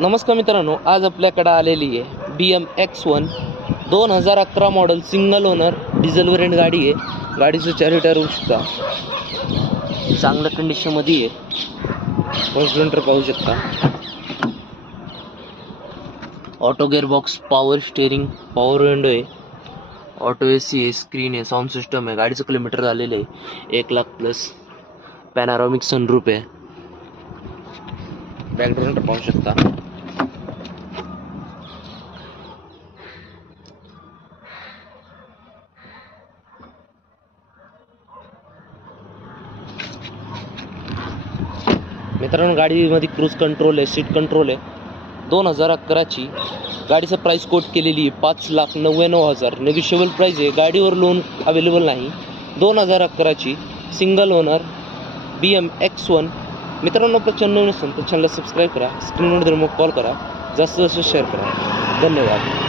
नमस्कार मित्रांनो, आज आपल्याकडे आलेली आहे BM-X1 2011 model single owner diesel variant गाडी आहे। गाडीचं 4 टायर होऊ शकता, चांगल्या कंडिशनमध्ये आहे। कॉन्स्टंटर पाहू शकता, auto gearbox, power steering, power window आहे, ऑटो AC आहे, स्क्रीन आहे, साऊंड सिस्टम आहे। गाडीचं किलोमीटर झालेलं आहे 1,00,000 प्लस। पॅनारोमिक सनरूफ आहे, बॅकग्राऊंड पाहू शकता। मित्रांनो, गाडीमध्ये क्रूज कंट्रोल आहे, सीट कंट्रोल आहे। 2011 ची गाडीचं प्राइस कोट केलेली आहे 5,99,000। नेगोशिएबल प्राइस आहे, गाडीवर लोन अवेलेबल नाही। 2011 ची सिंगल ओनर BM-X1। मित्रांनो, आपल्या चॅनल नसेल तर चॅनलला सबस्क्राईब करा, स्क्रीनवर मग कॉल करा, जास्त शेअर करा। धन्यवाद।